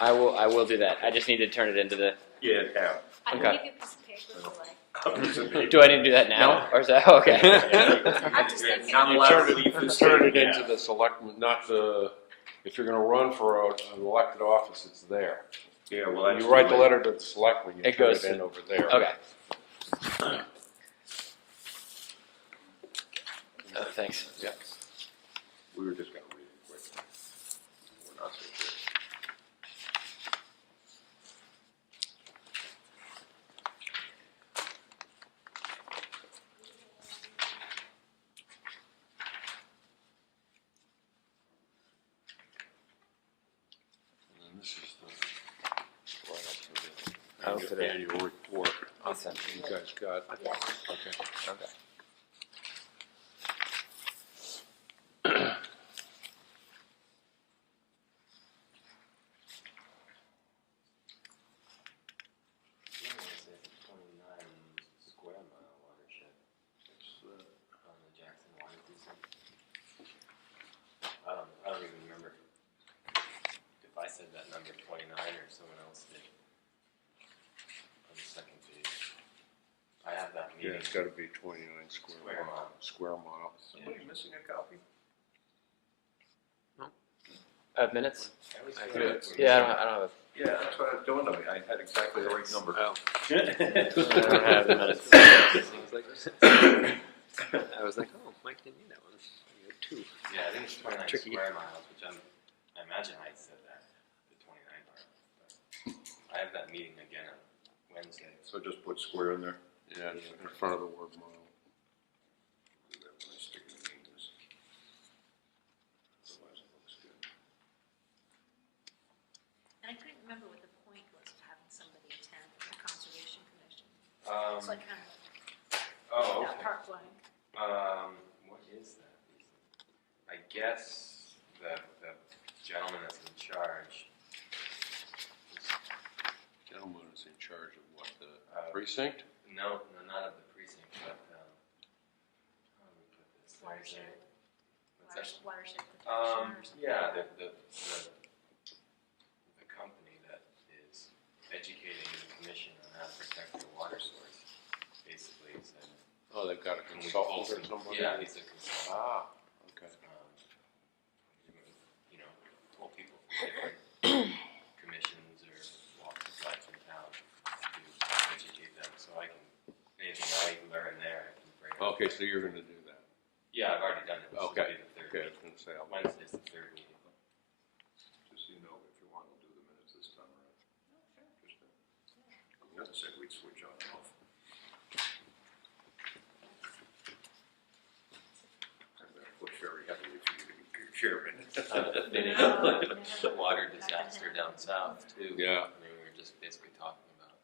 I will do that. I just need to turn it into the. Yeah, yeah. I can Okay. give you a piece of paper if you like. Do I need to do that now, or is that okay? I'm just thinking. Not You allowed turn to it, leave this turn thing, it into yeah. the selectmen, not the, if you're gonna run for an elected office, it's there. Yeah, well, When that's. you write the too late. letter to the selectmen, you It turn goes it in to- over there. Okay. Thanks. Yeah. We were just gonna read it quick. We're not so sure. And this is the, Oh, for the- annual report. Awesome. You guys got, Yeah. okay. Okay. Square mile watershed on the Jackson Water Precinct. I don't even remember if I said that number 29 or someone else did on the second page. I have that Yeah, meeting. it's gotta be 29 Square mile. Square mile. Somebody missing a copy? Minutes? I always I feel like could- we're Yeah, missing- I don't have. Yeah, that's what I was doing to me. I had exactly the right number. I don't have the minutes. I was like, oh, Mike didn't need that one. You had two. Yeah, I think it's 29 Tricky. square miles, which I imagine I said that, the 29 part. But I have that meeting again on Wednesday. So just put square in there. Yeah, it's in front of the word mile. Do that when I stick it in this. Otherwise it looks good. And I couldn't remember what the point was of having somebody attend the Conservation Commission. It's like kind of Oh, that okay. part blank. What is that? I guess the gentleman that's in charge. Gentleman is in charge of what, the precinct? No, not of the precinct, but how do we put this? There's a- Watershed. What's that? Watershed protection or something. Yeah, the company that is educating the commission on how to protect their water source, basically said. Oh, they've got a can we consultant pull or somebody? Yeah, he's a consultant. Ah, okay. You know, pull people from different commissions or walks of life in town to educate them, so I can, anything I learn there, I can bring up. Okay, so you're gonna do that. Yeah, I've already done it. This will Okay, be the third okay, I meeting. was gonna say, I'll- Wednesday's the third meeting. Just so you know, if you want, we'll do the minutes this time around. Just, we never said we'd switch on and off. I'm gonna push very heavily for you to be chairman. Meeting No, the water disaster down south too. Yeah. I mean, we were just basically talking about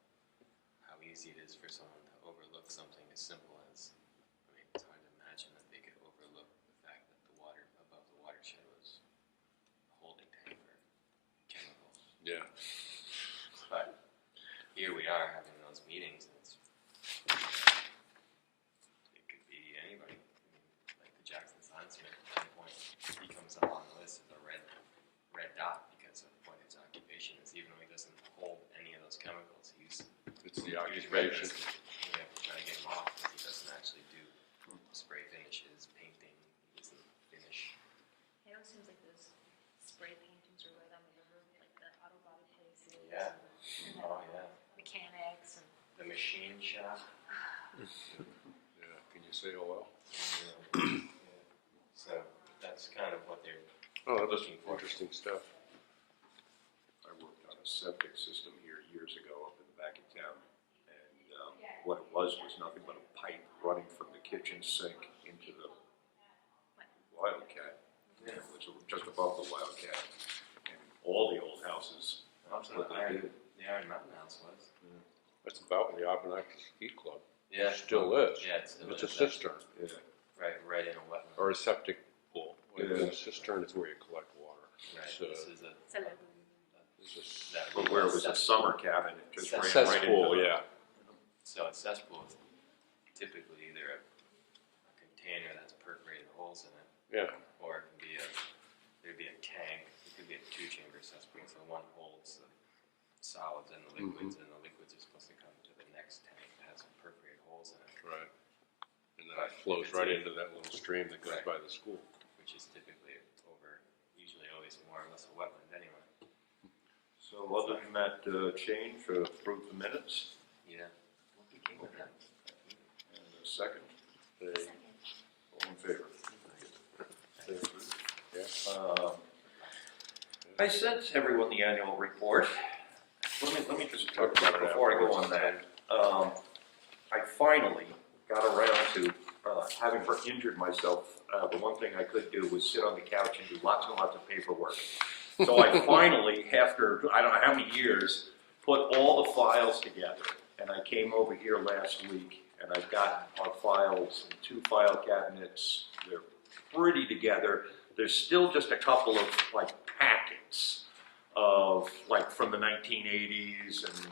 how easy it is for someone to overlook something as simple as, I mean, it's hard to imagine that they could overlook the fact that the water above the watershed was a holding tank for chemicals. Yeah. But here we are having those meetings, and it could be anybody. I mean, like the Jackson Signsmith, at any point, he comes up on the list as a red dot because of what his occupation is. Even though he doesn't hold any of those chemicals, he's It's the he's occupation. redlisted. We have to try to get him off because he doesn't actually do spray finishes, painting. He doesn't finish. It always seems like those spray paintings are right on the river, like the auto body places. Yeah. And Oh yeah. mechanics and. The machine shop. Yeah, can you say oh well? So that's kind of what they're Oh, that's looking for. interesting stuff. I worked on a septic system here years ago up in the back of town. And what it was nothing but a pipe running from the kitchen sink into the Wildcat. Yeah. It was just above the Wildcat. And all the old houses, Also, what they did. the Iron Mountain House was. That's about the Abenaki Ski Club. Yeah. Still is. Yeah, it's still It's a is. cistern Yeah. Right in a wetland. or a septic pool. Yeah. A cistern is where you collect water. Right, It's, this is a, It's a lagoon. it's a that But where it was a summer cabin, it just ran right into cesspool, the. yeah. So a cesspool is typically either a container that's perforated holes in it, Yeah. or it can be there'd be a tank, it could be a two-chamber cesspool, so one holds the solids and the liquids, and the liquids are supposed to come to the next tank that has some perforated holes in it, Right. And then it flows right into that little stream that goes by the school. which is typically usually always more or less a wetland anyway. So other than that change, approve the minutes. Yeah. And a second, all in favor? I sent everyone the annual report. Let me just talk about it before I go on that. I finally got around to, having injured myself, the one thing I could do was sit on the couch and do lots and lots of paperwork. So I finally, after I don't know how many years, put all the files together. And I came over here last week and I've got our files in 2 file cabinets. They're pretty together. There's still just a couple of like packets of like from the 1980s, and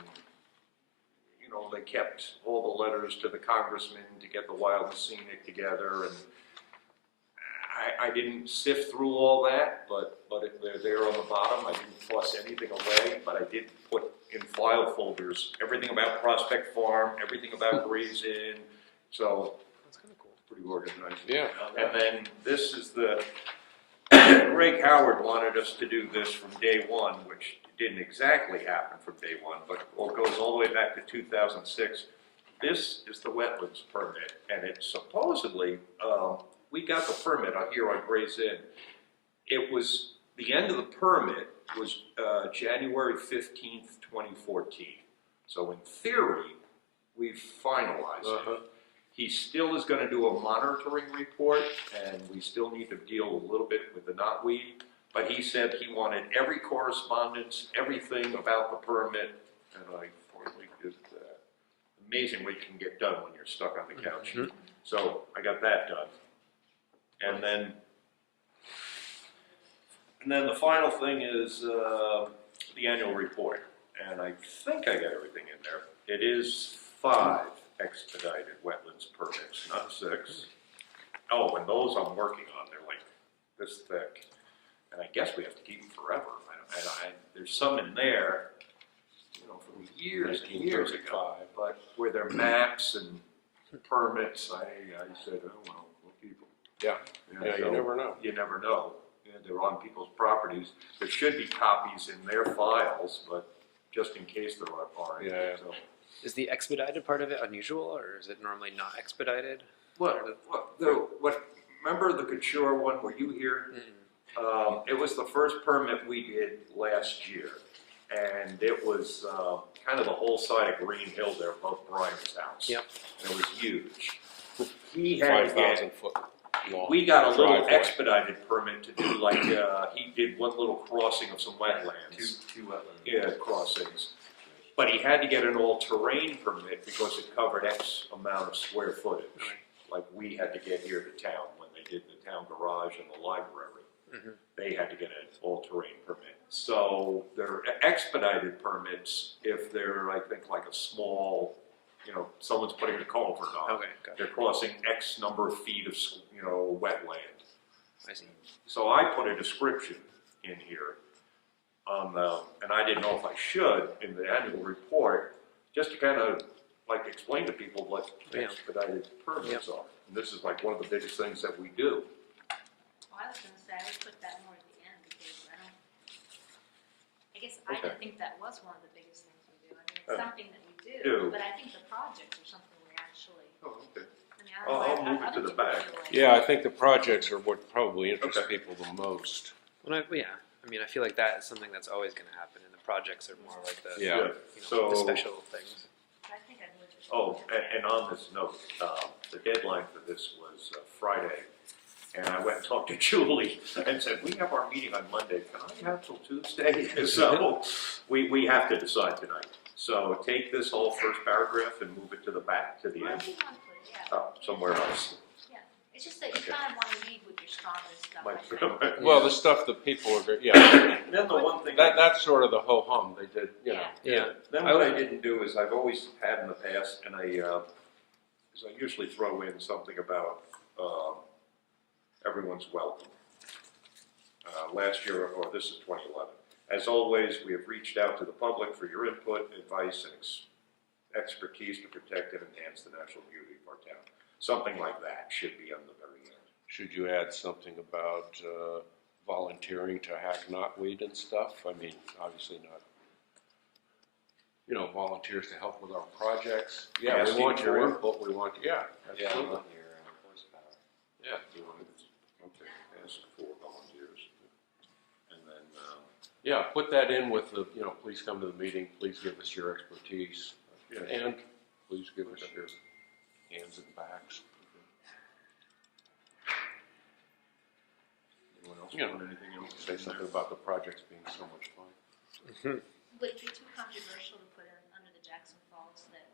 you know, they kept all the letters to the congressman to get the Wild and Scenic together, and I didn't sift through all that, but they're there on the bottom. I didn't toss anything away, but I did put in file folders everything about Prospect Farm, everything about Gray's Inn, so That's kind of cool. pretty organized. Yeah. And then this is the, Greg Howard wanted us to do this from day one, which didn't exactly happen from day one, but it goes all the way back to 2006. This is the wetlands permit, and it supposedly, we got the permit out here on Gray's Inn. It was, the end of the permit was January 15th, 2014. So in theory, we've finalized it. He still is going to do a monitoring report, and we still need to deal a little bit with the knotweed. But he said he wanted every correspondence, everything about the permit, and I finally did that. Amazing what you can get done when you're stuck on the couch. So I got that done. And then the final thing is the annual report. And I think I got everything in there. It is 5 expedited wetlands permits, not 6. Oh, and those I'm working on, they're like this thick. And I guess we have to keep them forever. There's some in there, you know, from years and years ago. But where they're maps and permits, I said, oh, well, we'll keep them. Yeah, so you never know. You never know. Yeah, they're on people's properties. There should be copies in their files, but just in case there aren't. Yeah. So. Is the expedited part of it unusual, or is it normally not expedited? Remember the Couture one? Were you here? It was the first permit we did last year, and it was kind of the whole side of Green Hill there above Brian's house. Yep. And it was huge. He had to 5,000 get, foot long. we got a little driveway. expedited permit to do like, he did one little crossing of some wetlands. Two wetlands. Yeah, crossings. But he had to get an all-terrain permit because it covered X amount of square footage. Like we had to get here to town when they did the town garage and the library. They had to get an all-terrain permit. So they're expedited permits if they're, I think, like a small, you know, someone's putting a culvert on. Okay, got it. They're crossing X number of feet of, you know, wetland. I see. So I put a description in here on the, and I didn't know if I should in the annual report, just to kind of like explain to people what expedited permits are. And this is like one of the biggest things that we do. Well, I was gonna say, I would put that more at the end, because I guess I didn't think that was one of the biggest things we do. I mean, it's something that we do, but I think the projects are something we actually, Oh, okay. I mean, I don't know. I'll move it to the back. Yeah, I think the projects are what probably interest Okay. people the most. Well, I mean, I feel like that is something that's always going to happen, and the projects are more like the, Yeah. you know, the So- special things. I think I'd move it. Oh, and on this note, the deadline for this was Friday, and I went and talked to Julie and said, we have our meeting on Monday, can I have till Tuesday? So we have to decide tonight. So take this whole first paragraph and move it to the back, to the Well, end, if you want to put it, yeah. somewhere else. Yeah, it's just that you kind of want to lead with your strongest stuff. I My- think. Well, the stuff that people are, yeah, Then the one thing. that's sort of the ho-hum. They did, you know. Yeah. Then what I didn't do is I've always had in the past, and I usually throw in something about everyone's welcome. Last year, or this is 2011, As always, we have reached out to the public for your input, advice, and expertise to protect and enhance the natural beauty of our town. Something like that should be on the very end. Should you add something about volunteering to hack knotweed and stuff? I mean, obviously not, volunteers to help with our projects. Yeah, we Asking want your for- input, we want, yeah, Yeah, absolutely. on your horsepower. Yeah. Okay, ask for volunteers. And then, Yeah, put that in with the, please come to the meeting, please give us your expertise, and please give us your hands and backs. anyone else Yeah. want anything else? Say something about the projects being so much fun. Would it be too controversial to put in under the Jackson Falls that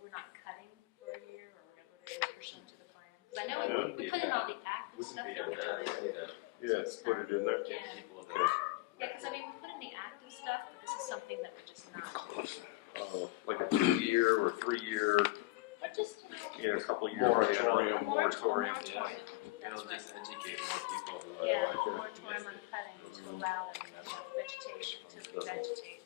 we're not cutting for a year or whatever it is pursuant to the plan? Because I know we put in all the active stuff that we're doing. Yeah, put it in there. Yeah. People Okay. Yeah, because I mean, we put in the active stuff, but this is something that we're just not. Like a 2-year or 3-year, But just, a couple of years. Moratorium. a moratorium. Yeah. That's It'll what. just educate more people who Yeah, otherwise would moratorium on miss it. cutting to allow them to have vegetation to revegetate.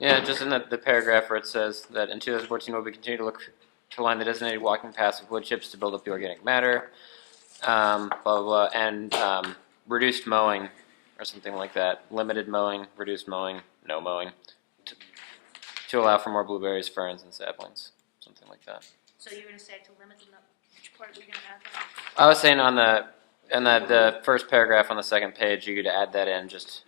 Yeah, just in the paragraph where it says that in 2014 we'll be continue to look to line the designated walking paths with wood chips to build up the organic matter, blah, blah, blah, and reduced mowing or something like that. Limited mowing, reduced mowing, no mowing, to allow for more blueberries, ferns, and saplings, something like that. So you're gonna say to limit the, which part are we gonna add that? I was saying on the first paragraph on the second page, you could add that in just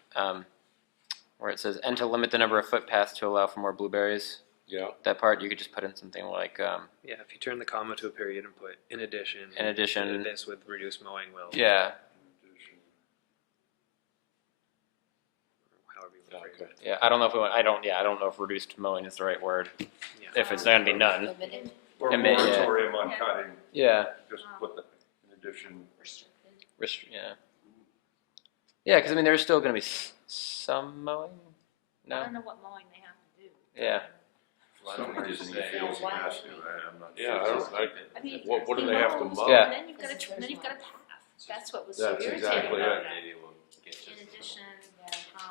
where it says, and to limit the number of footpaths to allow for more blueberries. Yeah, That part, you could just put in something like, Yeah, if you turn the comma to a period and put in addition. in addition, This with reduced mowing will. yeah, However you want to phrase it. yeah. I don't know if we want. I don't know if reduced mowing is the right word. Yeah. If it's going to be none. Limited, Or And yeah. moratorium on cutting, Yeah. just put the, in addition. restricted. Yeah. Yeah, because I mean, there's still going to be some mowing. I No. don't know what mowing they have to do. Yeah. Why don't we Somebody just just say- feels he why has don't to, we- I'm not yeah, I sure. don't, I mean, what do he they have to mows, mow? Yeah. And then you've got a path. That's what was so That's irritating exactly about it. that. Maybe we'll get just In a little- addition,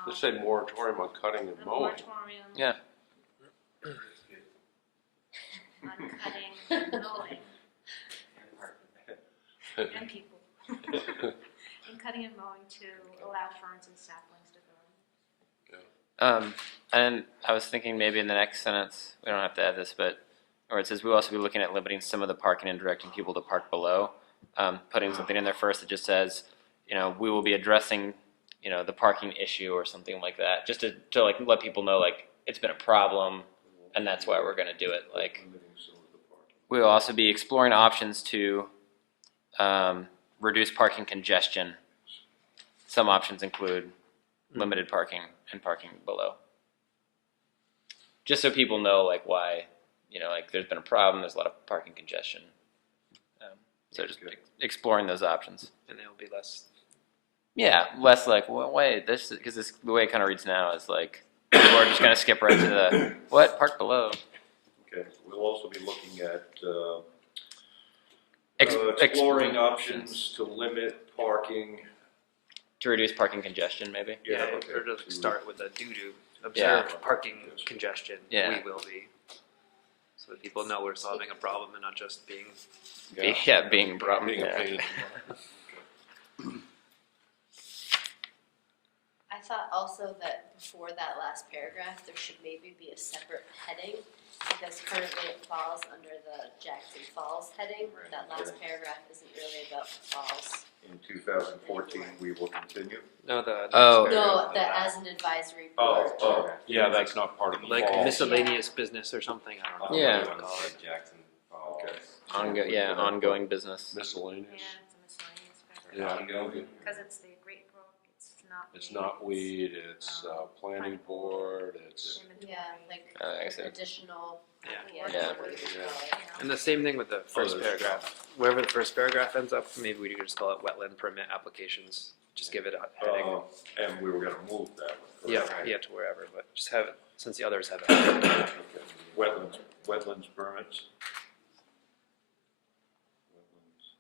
Just say moratorium on cutting and the mowing. moratorium Yeah. on cutting and mowing and people. And cutting and mowing to allow ferns and saplings to grow. And I was thinking maybe in the next sentence, we don't have to add this, but where it says we'll also be looking at limiting some of the parking and directing people to park below. Putting something in there first that just says, we will be addressing, the parking issue or something like that, just to like let people know like it's been a problem, and that's why we're going to do it. Like we will also be exploring options to reduce parking congestion. Some options include limited parking and parking below. Just so people know like why, like there's been a problem, there's a lot of parking congestion. So just exploring those options. And they'll be less. Yeah, less like, well, wait, because the way it kind of reads now is like, people are just going to skip right to the, what, park below. Okay, we'll also be looking at, Exploring exploring options to limit parking. to reduce parking congestion, maybe. Yeah, okay. or to start with a doo-doo. Yeah. Observe parking congestion. Yeah. We will be. So that people know we're solving a problem and not just being. Being a problem. Being a Yeah. pain. I thought also that before that last paragraph, there should maybe be a separate heading, because currently it falls under the Jackson Falls heading. That last paragraph isn't really about the falls. In 2014, we will continue. No, the. Oh. No, that as an advisory board. Yeah, that's not part of the Like law. miscellaneous business or something. I don't know. Yeah. What do you wanna say, Jackson Falls? Okay. Ongoing business. Miscellaneous. Yeah, it's a miscellaneous paragraph. Yeah, Because it's the Great Brook, it's not. it's not weed, it's planning board, it's, Yeah, like I guess it- additional. Yeah. Yeah. what do you Yeah. call it? And the same thing with the first there's- paragraph. Wherever the first paragraph ends up, maybe we could just call it wetland permit applications. Just give it a heading. And we were gonna move that one. Yeah, correct? yeah, to wherever, but just have it, since the others have it. Okay. Wetlands permits. Wetlands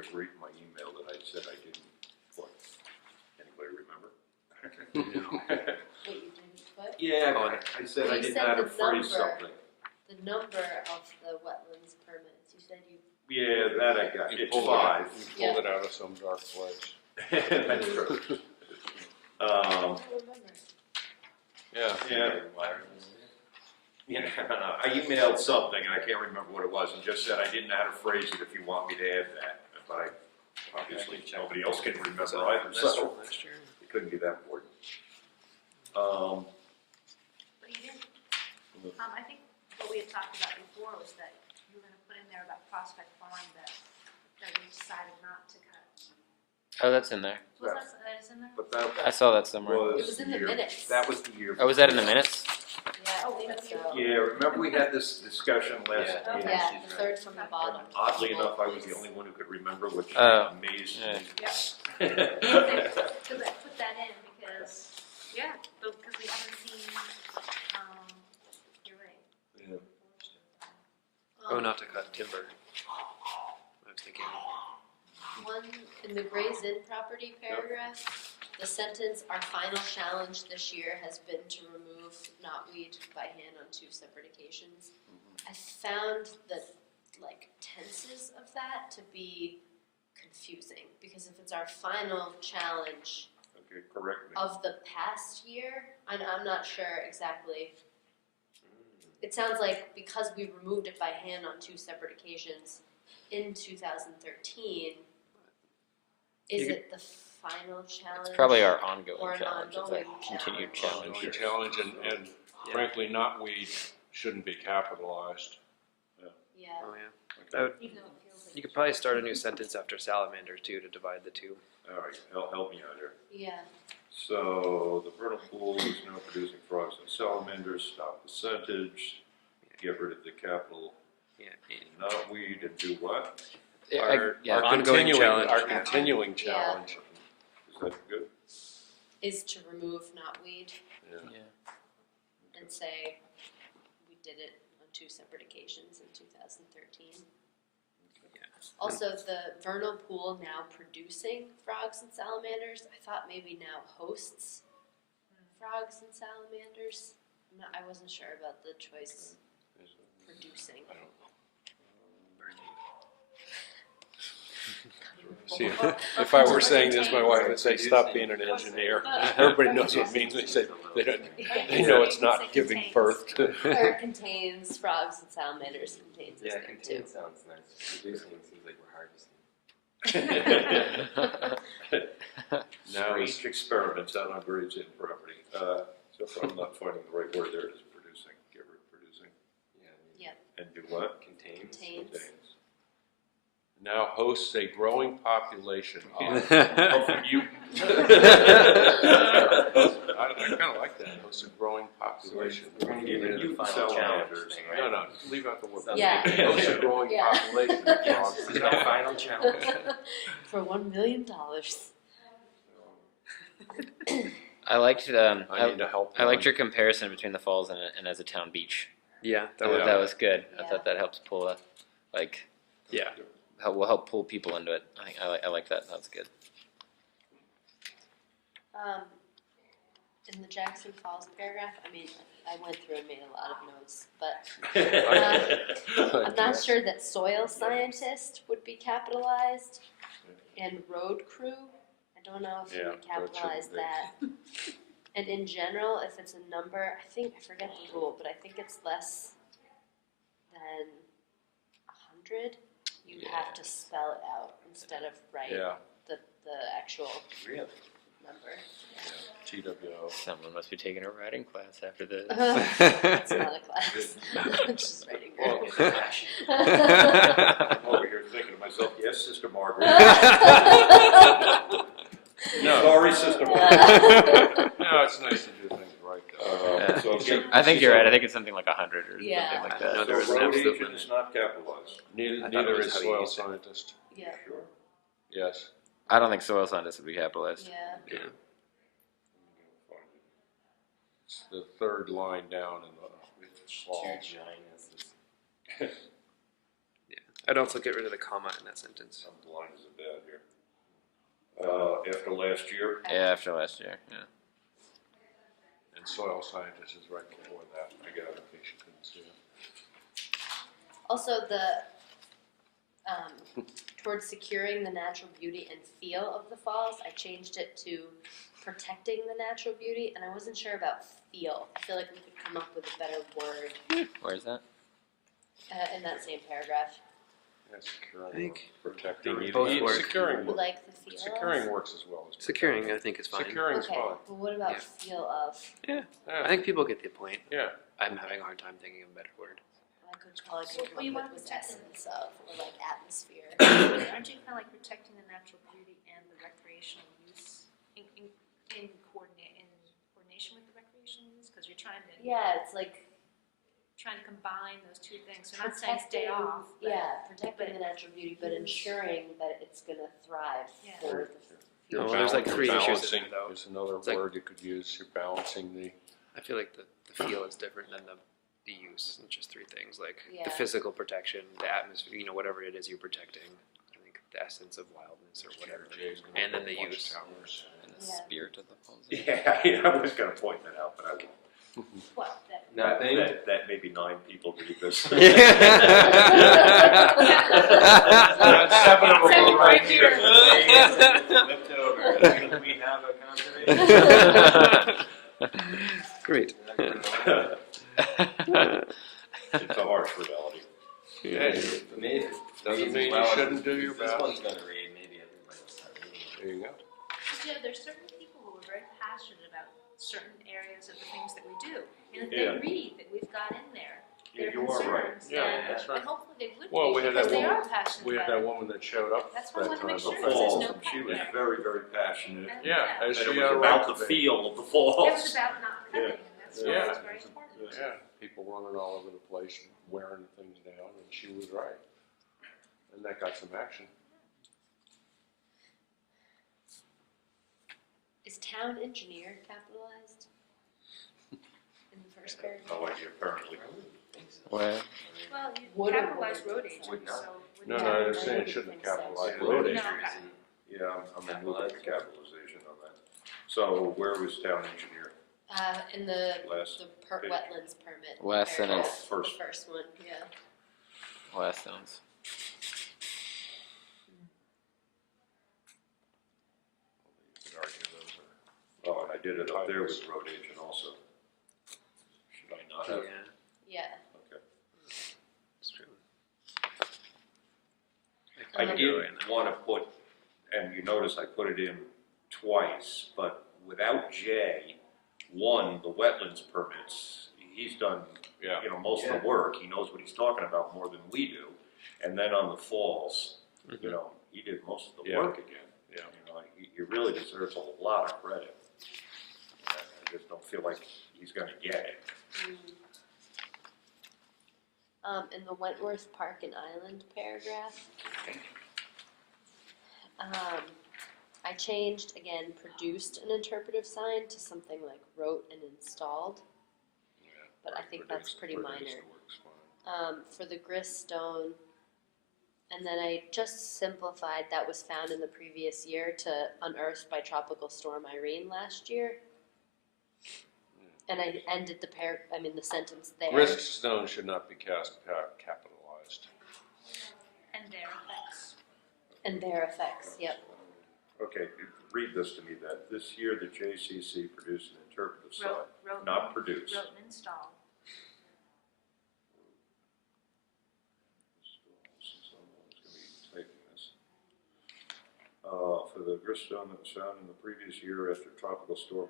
agree in my email that I said I didn't put. Anybody remember? What you didn't put? Yeah, Oh, I said I You didn't said know how to the phrase number. something. The number of the wetlands permits, you said you, Yeah, that I got, You it's pulled it- 5. You pulled it out of some dark place. That's true. I don't remember. Yeah. Yeah. Yeah, I emailed something, and I can't remember what it was, and just said I didn't know how to phrase it if you want me to add that. But obviously, nobody else can remember either, so Last year? it couldn't be that important. But you didn't, I think what we had talked about before was that you were gonna put in there about Prospect Farm that we decided not to cut. Oh, that's in there. Was that is in there? But that I saw that somewhere. was It was the in the year, minutes. that was the year. Oh, was that in the minutes? Yeah, I think so. Yeah, remember we had this discussion last Yeah. meeting? Yeah, the third from the bottom. Oddly enough, I was the only one who could remember, which Oh, amazed yeah. me. Yep. Because I put that in because, yeah, because we haven't seen, you're right. Oh, not to cut timber. I was thinking. One, in the Gray's Inn property paragraph, the sentence, "Our final challenge this year has been to remove knotweed by hand on 2 separate occasions." I found the, tenses of that to be confusing, because if it's our final challenge Okay, correct me. of the past year, I'm not sure exactly. It sounds like because we removed it by hand on 2 separate occasions in 2013, is You it the final challenge? It's probably our ongoing Or an challenge. It's our ongoing continued challenge. challenge. Challenge and Yeah. frankly, knotweed shouldn't be capitalized. Yeah. Oh, yeah. Even though it feels like. You could probably start a new sentence after salamander too to divide the 2. All right, help me out here. Yeah. So the vernal pool is now producing frogs and salamanders, stop the sentence, get rid of the capital Yeah. knotweed and do what? Our- yeah. our ongoing challenge. Our continuing Yeah. challenge. Is that good? Is to remove knotweed Yeah. and say we did it on 2 separate occasions in 2013. Yeah. Also, the vernal pool now producing frogs and salamanders, I thought maybe now hosts frogs and salamanders. I wasn't sure about the choice producing. I don't know. See, if I were saying this, my wife would say, "Stop being an engineer." Everybody knows what it means. They say they don't. They know it's not giving birth to. Or contains frogs and salamanders, contains is Yeah, there too. contain sounds nice. Reducing seems like we're harvesting. Now it's Strange experiments out on Graves Inn property. So far I'm not finding the right word there, it is producing, get rid of producing. Yeah. And do what? Contains. Contains. now hosts a growing population of. You. I kind of like that. Hosts a growing population. Even You the final salamanders. challenge thing, right? No, leave out the word. Yeah. Hosts a growing Yeah. population of Yes, frogs. this is my final challenge. For $1 million. I liked I need to help. I liked your comparison between the falls and as a town beach. Yeah, that That, was, was, that was good. I Yeah. thought that helps pull yeah. will help pull people into it. I think I like that. That's good. In the Jackson Falls paragraph, I mean, I went through and made a lot of notes, but I'm not sure that soil scientist would be capitalized, and road crew, I don't know if you Yeah, would that capitalize shouldn't be. that. And in general, if it's a number, I forget the rule, but I think it's less than 100, you have to spell it out instead of write Yeah, the actual Really? number. TWO. Someone must be taking a writing class after this. It's not a class. I'm just writing Well, notes. I'm over here thinking to myself, yes, Sister Margaret. No. Sorry, Sister Margaret. No, it's nice to do things right though. Yeah. So again, I think you're right. I think it's something like 100 or Yeah. something like No, that. there was so an road absolute agent limit. is not capitalized. Neither, I thought it neither was is how you soil used it. scientist. Yeah, Sure. Yes. I don't think soil scientist would be capitalized. yeah. Yeah. It's the third line down in the Two falls. giants. I'd also get rid of the comma in that sentence. Some lines are bad here. After last year, Yeah, after last year, yeah. And soil scientist is right before that, I got it in case you couldn't see it. Also, towards securing the natural beauty and feel of the falls, I changed it to protecting the natural beauty, and I wasn't sure about feel. I feel like we could come up with a better word Where is that? in that same paragraph. Yeah, securing, I think protecting. both work. Securing, You like the feel securing of? works as well as. Securing, I think, is fine. Securing's Okay, fine, but what about Yeah. feel of? I yeah, think people get the point. yeah. I'm having a hard time thinking of a better word. All I could Well, you come want up with was to protect essence of, or like atmosphere. Aren't you kind of like protecting the natural beauty and the recreational use in coordination with the recreational use? Because you're trying to It's like combine those two things. So not saying stay off. But protecting the natural beauty, but ensuring that it's gonna thrive Yeah. for the No, well, there's like You're 3 issues in balancing, there, though. there's another It's like- word you could use, you're balancing the, I feel like the feel is different than the use. It's just 3 things, like Yeah. the physical protection, the atmosphere, whatever it is you're protecting. I think the essence of wildness or whatever. Jay's gonna And then put the a bunch of use. towers. And the Yeah. spirit of the falls. yeah, I was gonna point that out, but I won't. what? That, That maybe 9 people read this. Seven of them Seven right here. Flipped over. We have a conservation. Great. It's a harsh reality. Hey, Maybe. doesn't mean you shouldn't do your This best. one's gonna read, maybe everybody will start reading. There you go. there's certain people who are very passionate about certain areas of the things that we do. And if Yeah. they read that we've got in there Yeah, their you are right. concerns, Yeah, then that's right. then hopefully they would Well, we be, had because that they woman- are passionate We had about that it. woman that showed up That's why I that wanna make time. sure The that there's falls, no and she was cutting. very, very passionate. And Yeah, as And she it was about the activated. feel of the It was falls. about not cutting, and that's why Yeah. it's very important. Yeah, people running all over the place, wearing things down, and she was right. And that got some action. Is town engineer capitalized? In the first paragraph? No idea, apparently. Where? Well, you Would or capitalize wouldn't road be agent, Would not. so. No, Yeah, no, I they're saying wouldn't shouldn't think so. capitalize Yeah. road No. agent. Yeah, I'm removing the capitalization on that. So where was town engineer? In the Last page. wetlands permit. Last paragraph, sentence. First. The first one, yeah. Last sentence. You could argue those are- Oh, and I did it up there with road agent also. Should I not have? Yeah. Okay. It's true. I can did go in. want to put, and you notice I put it in twice, but without J, one, the wetlands permits, he's done, Yeah, most of the work. He knows what he's talking about more than we do. And then on the falls, Mhm. he did most of the Yeah. work again. Yeah. He really deserves a lot of credit. I just don't feel like he's gonna get it. In the Wentworth Park and Island paragraph, I changed, again, produced an interpretive sign to something like wrote and installed. yeah. But I think that's pretty Produced minor. works fine. For the griststone, and then I just simplified that was found in the previous year to unearthed by Tropical Storm Irene last year. And I ended the sentence there. Griststone should not be capitalized. And their effects. And their effects, yep. Okay, read this to me then. This year, the JCC produced an interpretive sign, Wrote not and- produced. Wrote and installed. Since I'm always gonna be typing this. For the griststone that was found in the previous year after Tropical Storm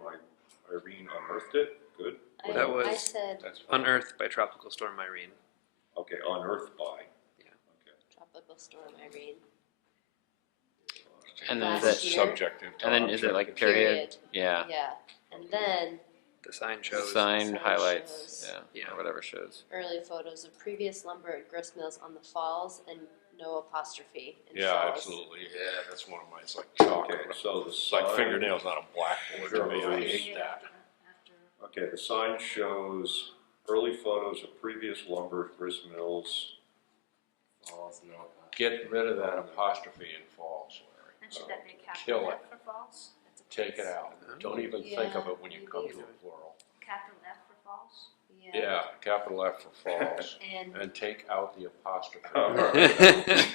Irene unearthed it, good. That I was- said That's fine. Unearthed by Tropical Storm Irene. Okay, unearthed by. Yeah. Okay. Tropical Storm Irene. And then Last is it, year. Subjective. to and then is it like a period? Yeah. Yeah, and then The sign The shows. sign Sign highlights, shows. yeah, Yeah. or whatever shows. early photos of previous lumber and grist mills on the falls and no apostrophe in Yeah, falls. absolutely. Yeah, that's one of mine. It's like chalk. Okay, so the It's like sign. fingernails on a blackboard. Sure. I mean, I Right. hate that. After. Okay, the sign shows early photos of previous lumber and grist mills Falls, no. Get rid of that apostrophe in falls, Larry. And should that be Kill capital it. F for falls? That's a Take it place. out. Don't even think of it when you come to a plural. Capital F for falls? Yeah, capital F for falls. And And take out the apostrophe. All right.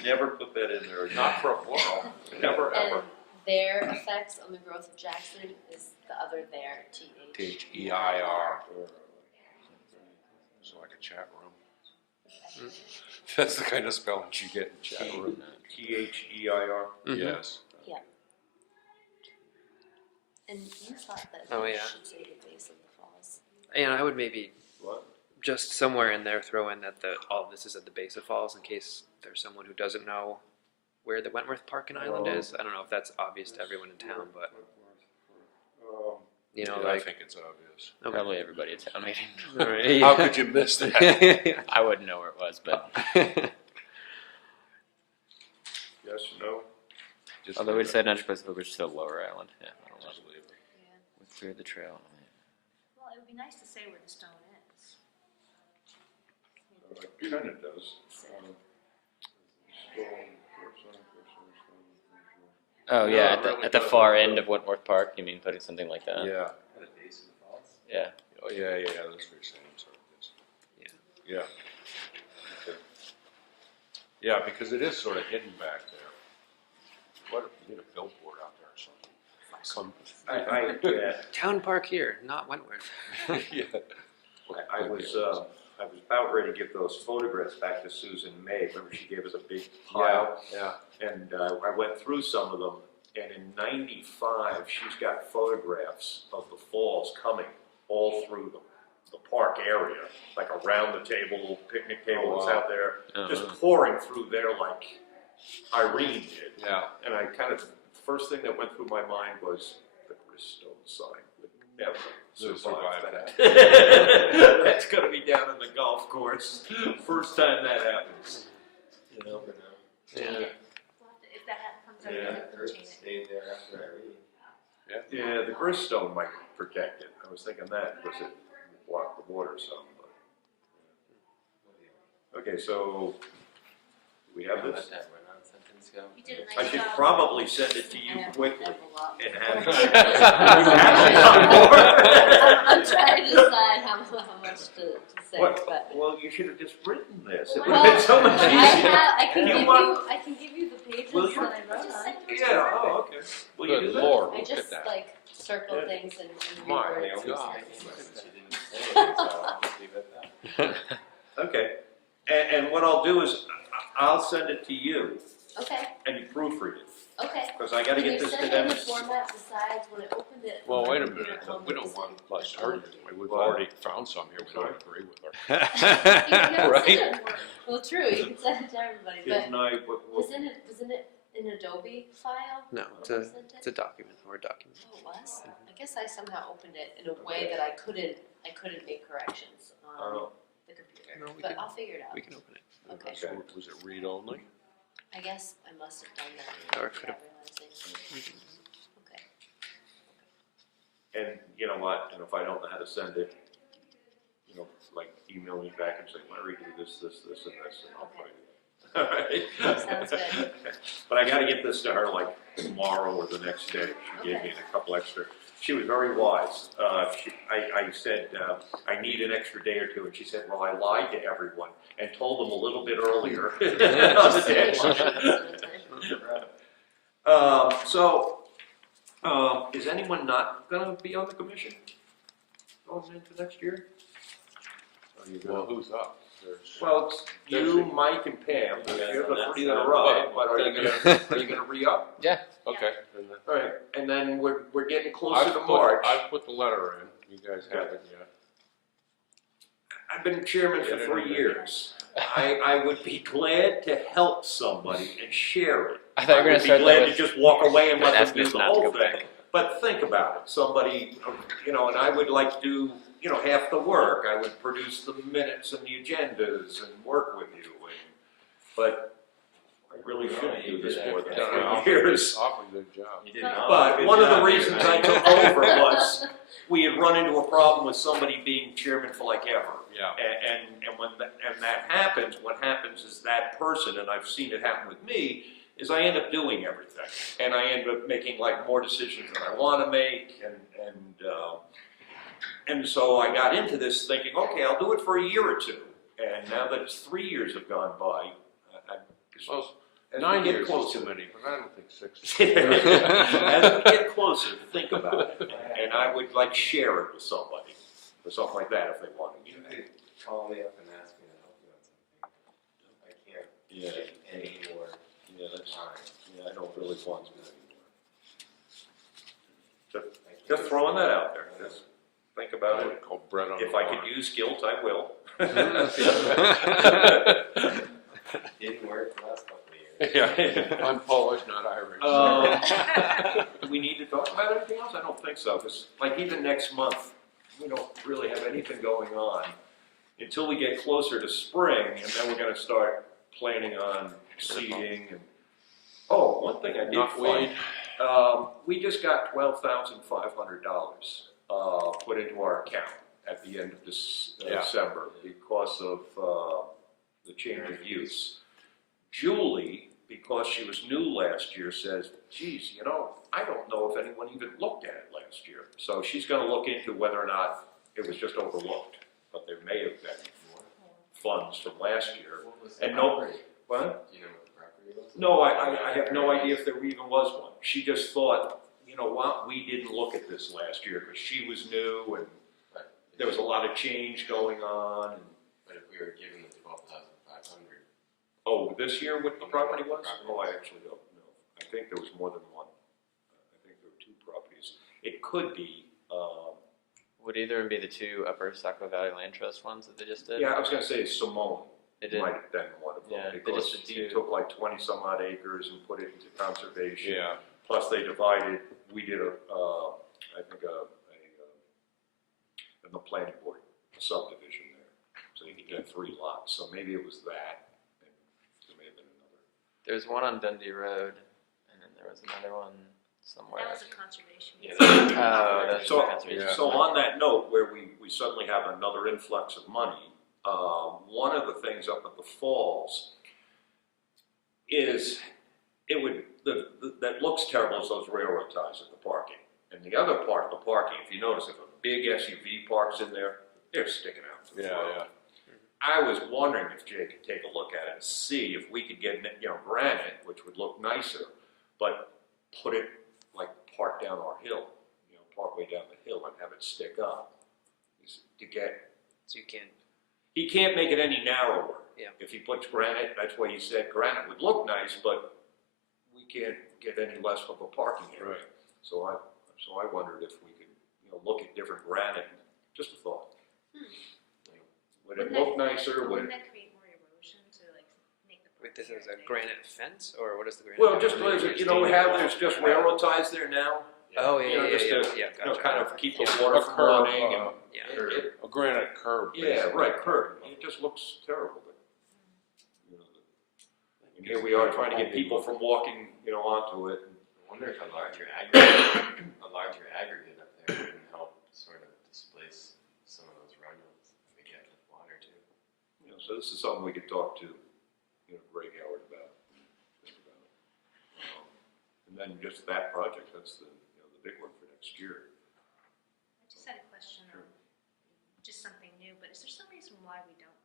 Never put that in there again. Not for a plural, never ever. and their effects on the growth of Jackson is the other there, TH. T-H-E-I-R. It's like a chat room. That's the kind of spelling you get in chat room. T-H-E-I-R. Mhm. Yes. And you thought that Oh, it yeah. should say the base of the falls. And I would maybe What? just somewhere in there throw in that all of this is at the base of falls in case there's someone who doesn't know where the Wentworth Park and Island is. I don't know if that's obvious to everyone in town, but you know, Yeah, I like think it's obvious. okay. Probably everybody at town meeting. All right. How could you miss that? I wouldn't know where it was, but Yes, no? Just although we leave it. decided not to put the village to Lower Island. Yeah, I don't know. Just leave it. Through the trail. Well, it would be nice to say where the stone is. It kind of does. Oh yeah, No, it really at the does far look end good. of Wentworth Park. You mean putting something like that? Yeah. At the base of the falls? Yeah. Oh, yeah, that's what you're saying, I'm sorry. Yes. Yeah. Okay. Yeah, because it is sort of hidden back there. What if you need a billboard out there or something? Yeah. Town Park here, not Wentworth. Yeah. I was about ready to give those photographs back to Susan May. Remember, she gave us a big pile? Yeah. And I went through some of them, and in '95, she's got photographs of the falls coming all through the park area, like around the table, picnic table that's wow. out there, just Uh-huh. pouring through there like Irene did. Yeah. And I kind of, the first thing that went through my mind was the Gristone sign would never survive Survive that. That's gonna be down in the golf course, first time that happens. You know? Yeah. We'll have to- If that comes up, Yeah. we'll change it. Stayed there after I read. Yeah, the Gristone might protect it. I was thinking that because it would block the water some. But. Okay, so we have Let this. that run-on sentence go. You did a I nice should job. probably send it to I you have to quickly double up. and have you I'm have it on board. trying to decide how much to say, What? but. Well, you should have just written this. It would Well, have been so much easier. I can You give want- you, I can give you the pages Will you? that I wrote Just on. send it to Yeah, oh, okay. Will you Good do that? Lord, I look just at that. like circle Yeah. things and My reword They always God. take me, but she didn't say anything, so I'll just leave it at that. Okay. And what I'll do is I'll send it to you Okay, and you proofread it. okay. Because I gotta Can get you this to send them. me the format besides when I opened it? Well, on wait a my minute, computer at home, we it don't was want in much the hurt. document. We've What? already found some here we don't agree with her. You know, Right? Well, true, you can send it to everybody, but Didn't I, wasn't it in Adobe file? No, it's when a I sent it? it's a document or a document. Oh, it was? I guess I somehow opened it in a way that I couldn't make corrections on Oh. the computer. No, we But can- I'll figure it out. We can open it. Okay. So was it read only? I guess I must have done that Or without could've- realizing. Okay. and you know what, and if I don't know how to send it, you know, like email me back and say, Larry, do this, and this, and I'll Okay. find it. All right? Sounds good. But I gotta get this to her like tomorrow or the next day. She gave me a couple extra. She was very wise. I said, I need an extra day or two, and she said, well, I lied to everyone and told them a little bit earlier on the deadline. Is anyone not gonna be on the commission going into next year? Are you Well, gonna? who's up? There's. Well, it's you, Mike, and Pam. You're the three that are up, but are you gonna re-up? Yeah. Okay. then that- All right, and then we're getting I've closer to put- March. I've put the letter in, you guys haven't yet. I've been chairman for 3 years. I would be glad to help somebody and share it. I thought you were gonna would be start glad that to with just walk away and let them asking do us the not to whole go thing. back. But think about it, somebody, you know, and I would like to do, you know, half the work. I would produce the minutes and the agendas and work with you. But I really shouldn't do this more than Done an 3 years. Awfully good job. You did But- an awful But good one of the job here, reasons I man. took over was we had run into a problem with somebody being chairman for like ever. Yeah. And when that happens, what happens is that person, and I've seen it happen with me, is I end up doing everything. And I end up making like more decisions than I want to make, and so I got into this thinking, okay, I'll do it for a year or two. And now that 3 years have gone by, Well, as 9 we get years is closer, too many, but I don't think 6. as we get closer, think about it. And I would like share it with somebody, or something like that if they wanted You to. could call me up and ask me to help you on something. I can't Yeah, take any more yeah, that's, time. yeah, I don't really want to. I Just can't- throwing that out there, just think about it. Call Brett on If the I could line. use guilt, I will. Didn't work the last couple of years. Yeah, I'm Polish, not Irish. Do we need to talk about anything else? I don't think so, because like even next month, we don't really have anything going on until we get closer to spring, and then we're gonna start planning on seeding and, oh, one thing I did Knotweed. find, we just got $12,500, put into our account at the end of this Yeah. December because of, the change of use. Julie, because she was new last year, says, geez, you know, I don't know if anyone even looked at it last year. So she's gonna look into whether or not it was just overlooked, but there may have been funds from last year. What was the And no, property? what? Do you know what the property was? No, I have no idea if there even was one. She just thought, you know what, we didn't look at this last year because she was new and Right. there was a lot of change going on. And, But if we were given the 12,500, oh, this year what the property was? Oh, I actually don't know. I think there was more than one. I think there were 2 properties. It could be, Would either be the 2 Upper Saco Valley Land Trust ones that they just did? yeah, I was gonna say Simone They did. might have been one of them. Yeah, they Because just did he 2. took like 20 some odd acres and put it into conservation. Yeah, Plus they divided, we did I think in the planning board, a subdivision there. So you could get 3 lots, so maybe it was that, and there may have been another. There's one on Dundee Road, and then there was another one somewhere. That was a conservation. Yeah, easement. Oh, that's So- the conservation. Yeah. So on that note, where we suddenly have another influx of money, one of the things up at the falls is, that looks terrible as those railroad ties at the parking. And the other part of the parking, if you notice, if a big SUV parks in there, they're sticking out to the yeah, road. yeah. I was wondering if Jay could take a look at it and see if we could get, granite, which would look nicer, but put it like part down our hill, partway down the hill and have it stick up. To get, So you can't. he can't make it any narrower. Yeah. If he puts granite, that's why he said granite would look nice, but we can't get any less of a parking area. Right. So I wondered if we could, look at different granite, just a thought. Would it look nicer, would Wouldn't it? that create more erosion to like make the? Wait, this is a parking area granite fence, or what is the granite? Well, just, fence? there's just railroad ties there now, Oh yeah, just to, gotcha. kind of keep the Yeah. water A from curb, running and. Yeah. A granite curb. Yeah, basically. right, curb, it just looks terrible, but, and here we are trying to get people from walking, onto it. I wonder if a larger aggregate up there can help sort of displace some of those runoffs that we get with water too. So this is something we could talk to, Greg Howard about. Think about it. And then just that project, that's the big one for next year. I just had a question, just something new, but is there some reason why we don't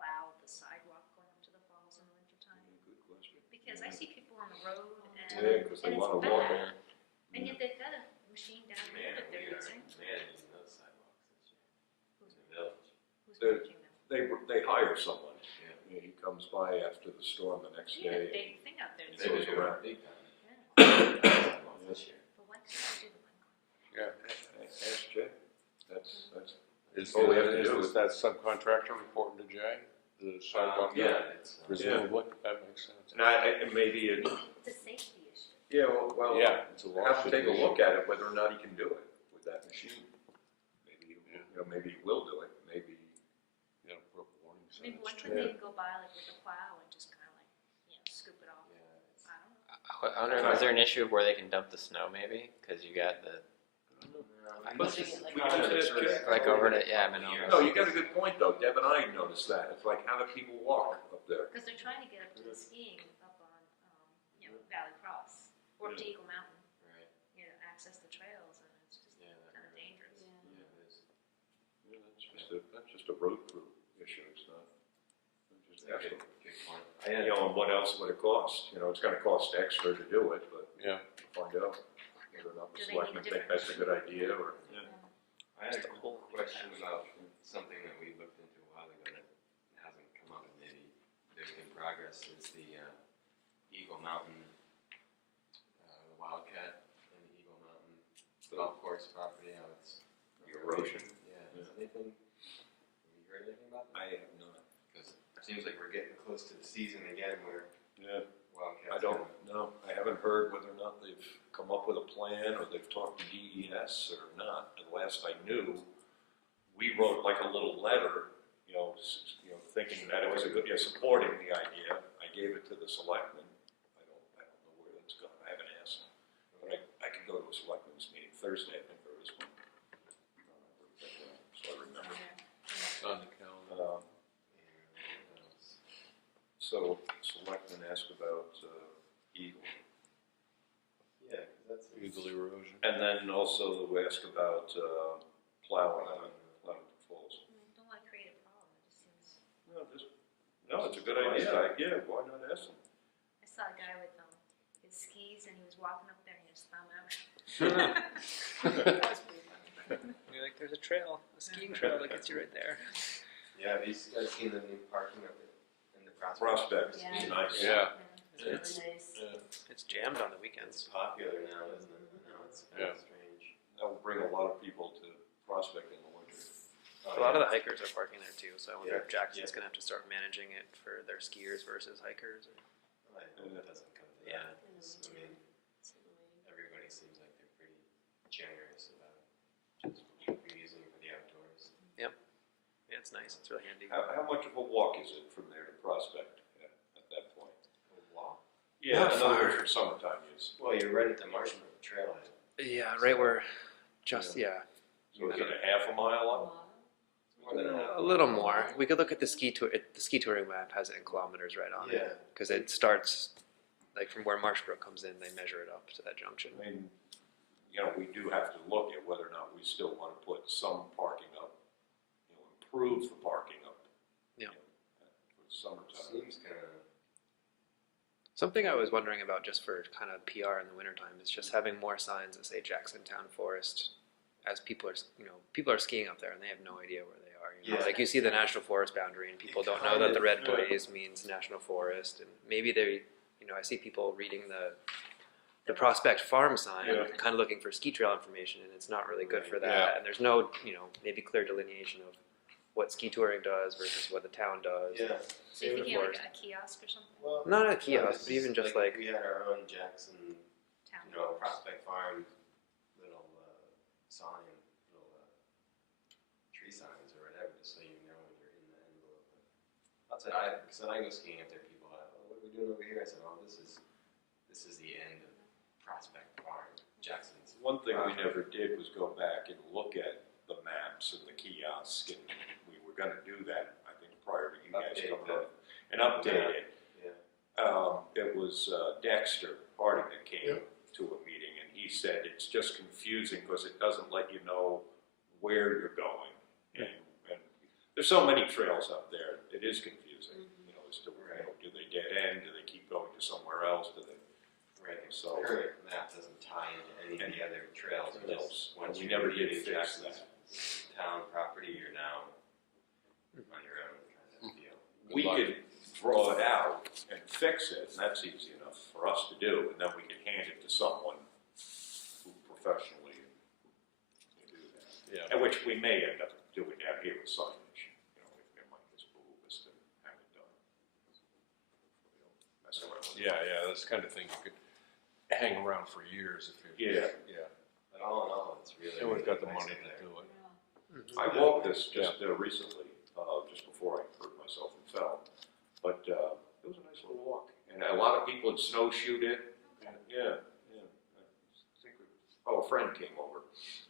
plow the sidewalk going up to the falls in the wintertime? Good question. Because I see people on the road and, Yeah, because they and want to it's walk bad, it. and yet they've got a machine down the road that they're using. Managing those sidewalks this Who's, year in the village. who's They're- managing them? They hire someone. Yeah. He comes by after the storm the next Yeah, day. big thing out there. They goes were doing around. it big time. Yeah, Sidewalks this year. but why can't we do the one? Ask Jay. That's, Is, all we have to is do. this that subcontractor reporting to Jay? The sidewalk? Yeah, it's, Presumably, that makes sense. and maybe, It's a safety issue. yeah, well, Yeah, it's a we'll have to lawsuit take a issue. look at it, whether or not he can do it with that machine. Maybe, maybe he will do it, maybe. Yeah, broke warning I mean, signs. why couldn't they go by like with a plow and just kind of like, scoop it off? yeah, it's, I don't know. I wonder, is there an issue of where they can dump the snow maybe? Because you got the, I'm But just- Like we over just the asked church. Jeff. Like over to, yeah, Monona. No, you got a good point though. Deb and I noticed that. It's like, how do people walk up there? Because they're trying to get up to the skiing up on, Valley Cross or to Eagle Mountain, Right, access the trails, and it's just yeah, that kind of hurt. dangerous. Yeah, it is. Yeah, that's just a road crew issue. It's not. Just ask them. Good point. You know, and what else would it cost? You know, it's gonna cost extra to do it, but Yeah. find out whether or not the Do they need selectmen think different that's a good idea or. I had Just a a whole question about something that we looked into a while ago that hasn't come up and maybe there's been progress is the Eagle Mountain, the Wildcat and Eagle Mountain golf course property, how it's. The erosion? Yeah, has anything, have you heard anything about that? I have not. Because it seems like we're getting close to the season again where Yeah. Wildcats. I don't know. I haven't heard whether or not they've come up with a plan or they've talked to DES or not. And last I knew, we wrote like a little letter, thinking that it was a good, supporting the idea. I gave it to the selectmen. I don't know where that's gone. I haven't asked them. But I could go to a selectmen's meeting Thursday. I think there is one. So I remember. On the calendar. So selectmen asked about Eagle. Yeah, because that's. Eagle erosion. And then also we asked about plowing Falls. Don't want to create a problem, it just seems. No, it's a good idea. Yeah, why not ask them? I saw a guy with his skis, and he was walking up there, and he was thumb out. That was pretty funny. You're like, there's a trail, a skiing trail that gets you right there. Yeah, have you guys seen the new parking up in the Prospect? Prospect, Yeah. it's nice. Yeah. It's really nice. It's jammed on the It's weekends. popular now, isn't it? I know, it's kind Yeah. of strange. That will bring a lot of people to Prospect in the winter. A lot of the hikers are parking there too, so I wonder Yeah, if Jackson's yeah. gonna have to start managing it for their skiers versus hikers. Or... I hope it doesn't come to Yeah. that. I mean, It's annoying. everybody seems like they're pretty generous about just using for the outdoors. Yeah, it's nice. It's really handy. How much of a walk is it from there to Prospect at that point? A walk? Yeah, Not in other words, far. for summertime use. Well, you're right at the Marshbrook Trailhead. Yeah, right where, just yeah, So is it a half a mile up? More than a little more. We could look at the ski tour. The ski touring map has it in kilometers right on it Yeah. because it starts like from where Marshbrook comes in. They measure it up to that junction. I mean, we do have to look at whether or not we still want to put some parking up, improve the parking up. Yeah. For summertime. Seems kind of. Something I was wondering about just for kind of PR in the wintertime is just having more signs that say Jackson Town Forest as people are skiing up there and they have no idea where they are. Yeah. Like you see the National Forest boundary and people don't know that the red blaze means National Forest and maybe they, I see people reading the Prospect Farm sign, Yeah. kind of looking for ski trail information and it's not really good for that. Yeah. And there's no, maybe clear delineation of what ski touring does versus what the town does. Yeah. So you Same thinking with like a kiosk or something? Well, Not a no, kiosk, this but is even just like we had our own Jackson, Town. Prospect Farm little sign, little tree signs or whatever, just so you know when you're in the envelope. That's what because when I go skiing up there, people are, what are we doing over here? I said, oh, this is the end of Prospect Farm, Jackson's. One thing we never did was go back and look at the maps and the kiosk, and we were gonna do that, I think, prior to you guys Update coming that. up. And update it. Yeah. It was Dexter Harding that came to a meeting, and he said it's just confusing because it doesn't let you know where you're going. And there's so many trails up there, it is confusing, as to, do they dead end, do they keep going to somewhere else, do they? Right. So- The current map doesn't tie into any of the other trails. It just, once We you never leave did fix Jackson's town property, you're now on your own kind of deal. We could draw it out and fix it, and that's easy enough for us to do, and then we can hand it to someone who professionally can do that. Yeah. And which we may end up doing down here with signage, if Mike is behooved to have it done. We don't mess around with it. Yeah, that's the kind of thing you could hang around for years if you. Yeah. But all in all, it's really. And we've got the nice money in to there. do it. I walked this just recently, just before I hurt myself and fell, but it was a nice little walk, and a lot of people had snowshoed it. And, yeah. I think a friend came over.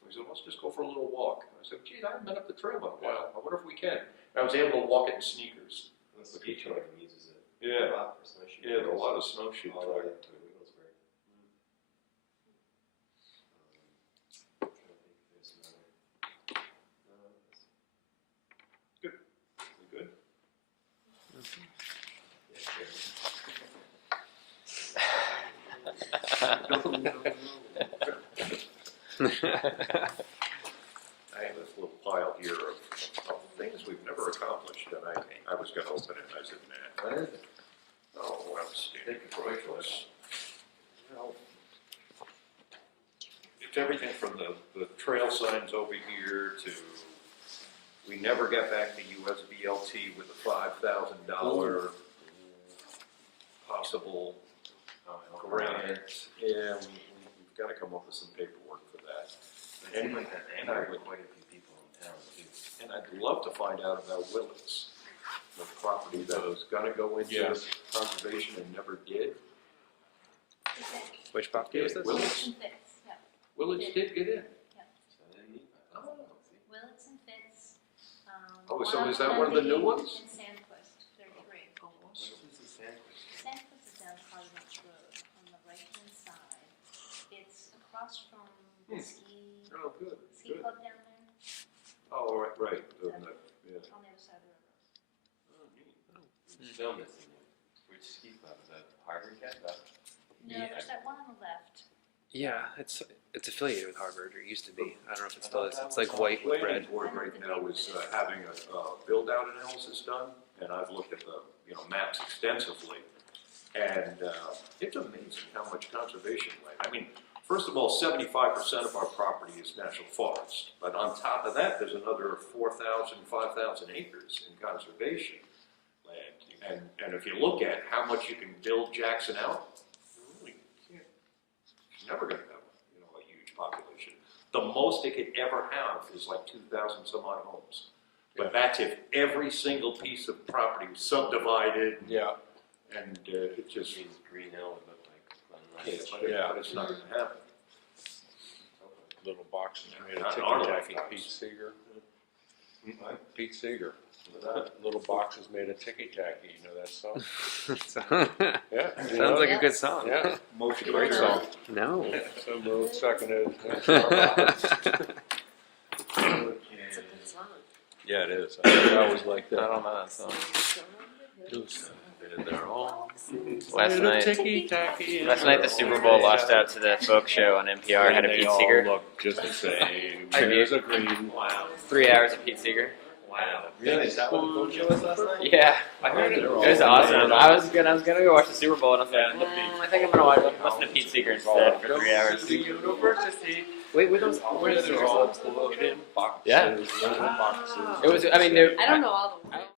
We He said, let's just go for a little walk. I said, geez, I haven't been up the trail in a while. I wonder if we can. And I was able to walk it in sneakers. The ski tourism uses it. Yeah. A lot for snowshoe. Yeah, there's a lot of snowshoe all the way track. up to Wigglesburg. Trying to think if there's another. No, that's- You good? I have this little pile here of things we've never accomplished, and I was gonna open it, and I said, nah. What is it? Oh, outstanding choice. Well, it's everything from the trail signs over here to, we never got back to USBLT with a $5,000 possible grant. Yeah, we've gotta come up with some paperwork for that. It seemed like that and I angered would- quite a few people in town too. And I'd love to find out about Willits, the property that was gonna go into Yes. conservation and never did. Which property is this? Willits, And Fitz, yeah. Willits did get in. So they need that. Oh. Willits and Fitz. Oh, so is that one of the new ones? And Sandquist, there are three. What is this sandwich? Sandquist is down Parliament Road on the right-hand side. It's across from the Oh, good, ski good. club down there, Oh, right, yeah. on the other side of the river. Oh, neat. It's still missing it. Which ski club is that? Harvard Cat? No, there's that one on the left. Yeah, it's affiliated with Harvard, or used to be. I don't know if it still is. It's like white with Planning red. board right now is having a build-out analysis done, and I've looked at the, maps extensively. And it's amazing how much conservation land. I mean, first of all, 75% of our property is national forest. But on top of that, there's another 4,000, 5,000 acres in conservation land. And if you look at how much you can build Jackson out, you really can't, you're never gonna have, a huge population. The most it could ever have is like 2,000 some odd homes. But that's if every single piece of property was subdivided Yeah, and it just, Means Green Hill would look like yeah, Glenn but it's not gonna happen. little boxes made of Not ticky our tacky. lifetimes. Pete Seeger. What? Pete Seeger. That- Little boxes made of ticky tacky. You know that song? Sounds Yeah. like a good song. Yeah. Motion to Great adjourn. song. No. So moved, seconded. It's a good song. Yeah, it is. I always like I that. don't know that song. And they're all Last night, ticky-tacky. last night the Super Bowl lost out to the folk show on NPR. Had a And Pete they all Seeger. look just the same. I do. There's a green. Wow. 3 hours of Pete Seeger. Wow. Really? Is that what the boat show was last night? Yeah, I heard it. it was awesome. I was gonna go watch the Super Bowl, and I was like, I think I'm gonna listen to Pete Seeger instead for 3 hours. University. Wait, were those Where they're all put in boxes. Yeah. Little boxes. It was. I mean, I don't know all the words.